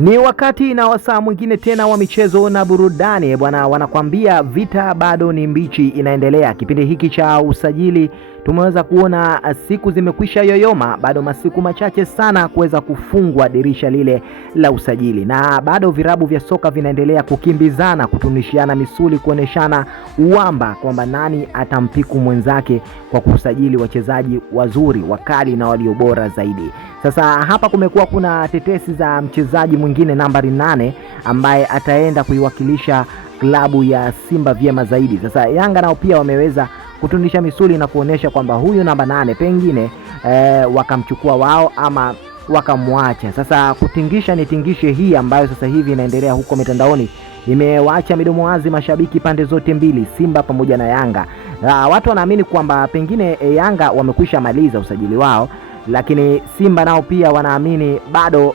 Ni wakati na wasaa mwingine tena wa michezo na burudani bwana, wanakwambia vita bado ni mbichi inaendelea. Kipindi hiki cha usajili tumeweza kuona siku zimekwisha yoyoma, bado masiku machache sana kuweza kufungwa dirisha lile la usajili, na bado virabu vya soka vinaendelea kukimbizana, kutunishiana misuli, kuoneshana uwamba kwamba nani atampiku mwenzake kwa kusajili wachezaji wazuri, wakali na walio bora zaidi. Sasa hapa kumekuwa kuna tetesi za mchezaji mwingine nambari 8 ambaye ataenda kuiwakilisha klabu ya Simba vyema zaidi. Sasa Yanga nao pia wameweza kutunisha misuli na kuonesha kwamba huyu namba 8 pengine wakamchukua wao ama wakamwacha. Sasa kutingisha nitingishe hii ambayo sasa hivi inaendelea huko mitandaoni imewaacha midomo wazi mashabiki pande zote mbili, Simba pamoja na Yanga. Watu wanaamini kwamba pengine Yanga wamekwisha maliza usajili wao, lakini Simba nao pia wanaamini bado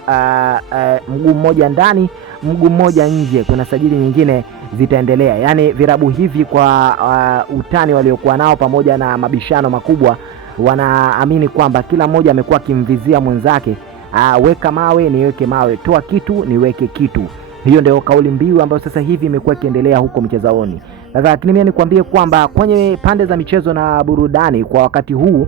mguu mmoja ndani mguu mmoja nje, kuna sajili nyingine zitaendelea. Yaani virabu hivi kwa utani waliokuwa nao pamoja na mabishano makubwa, wanaamini kwamba kila mmoja amekuwa kimvizia mwenzake, weka mawe niweke mawe, toa kitu niweke kitu. Hiyo ndio kauli mbiu ambayo sasa hivi imekuwa ikiendelea huko michezaoni. Lakini mimi nikwambie kwamba kwenye pande za michezo na burudani kwa wakati huu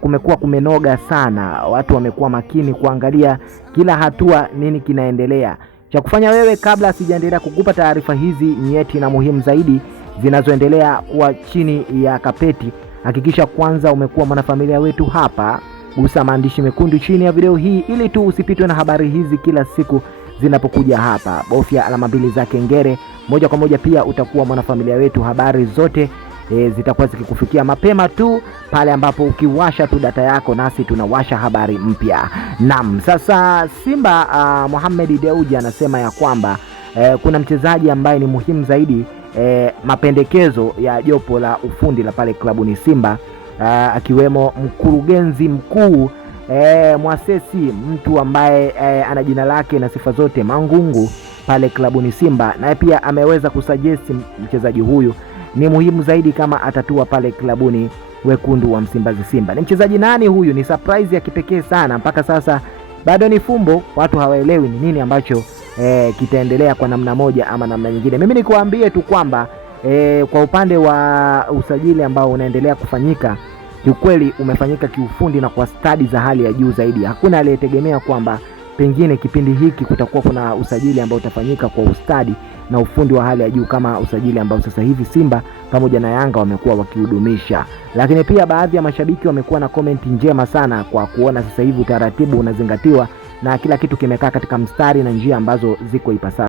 kumekuwa kumenoga sana. Watu wamekuwa makini kuangalia kila hatua nini kinaendelea. Cha kufanya wewe kabla sijaendelea kukupa taarifa hizi nyeti na muhimu zaidi zinazoendelea kuwa chini ya kapeti, hakikisha kwanza umekuwa mwanafamilia wetu hapa. Gusa maandishi mekundu chini ya video hii ili tu usipitwe na habari hizi kila siku zinapokuja hapa. Bofya alama 2 za kengele, moja kwa moja pia utakuwa mwanafamilia wetu. Habari zote zitakuwa zikikufikia mapema tu pale ambapo ukiwasha tu data yako, nasi tunawasha habari mpya. Naam, sasa Simba Mohamed Dewji anasema ya kwamba kuna mchezaji ambaye ni muhimu zaidi, mapendekezo ya jopo la ufundi la pale klabuni Simba, akiwemo mkurugenzi mkuu Mwasesi, mtu ambaye ana jina lake na sifa zote Mangungu pale klabuni Simba, na pia ameweza kusuggest mchezaji huyu ni muhimu zaidi kama atatua pale klabuni wekundu wa Msimbazi Simba. Ni mchezaji nani huyu? Ni surprise ya kipekee sana, mpaka sasa bado ni fumbo, watu hawaelewi ni nini ambacho kitaendelea kwa namna moja ama namna nyingine. Mimi nikuambie tu kwamba kwa upande wa usajili ambao unaendelea kufanyika, kiukweli umefanyika kiufundi na kwa stadi za hali ya juu zaidi. Hakuna aliyetegemea kwamba pengine kipindi hiki kutakuwa kuna usajili ambao utafanyika kwa ustadi na ufundi wa hali ya juu kama usajili ambao sasa hivi Simba pamoja na Yanga wamekuwa wakihudumisha. Lakini pia baadhi ya mashabiki wamekuwa na comment njema sana kwa kuona sasa hivi utaratibu unazingatiwa na kila kitu kimekaa katika mstari na njia ambazo ziko ipasavyo.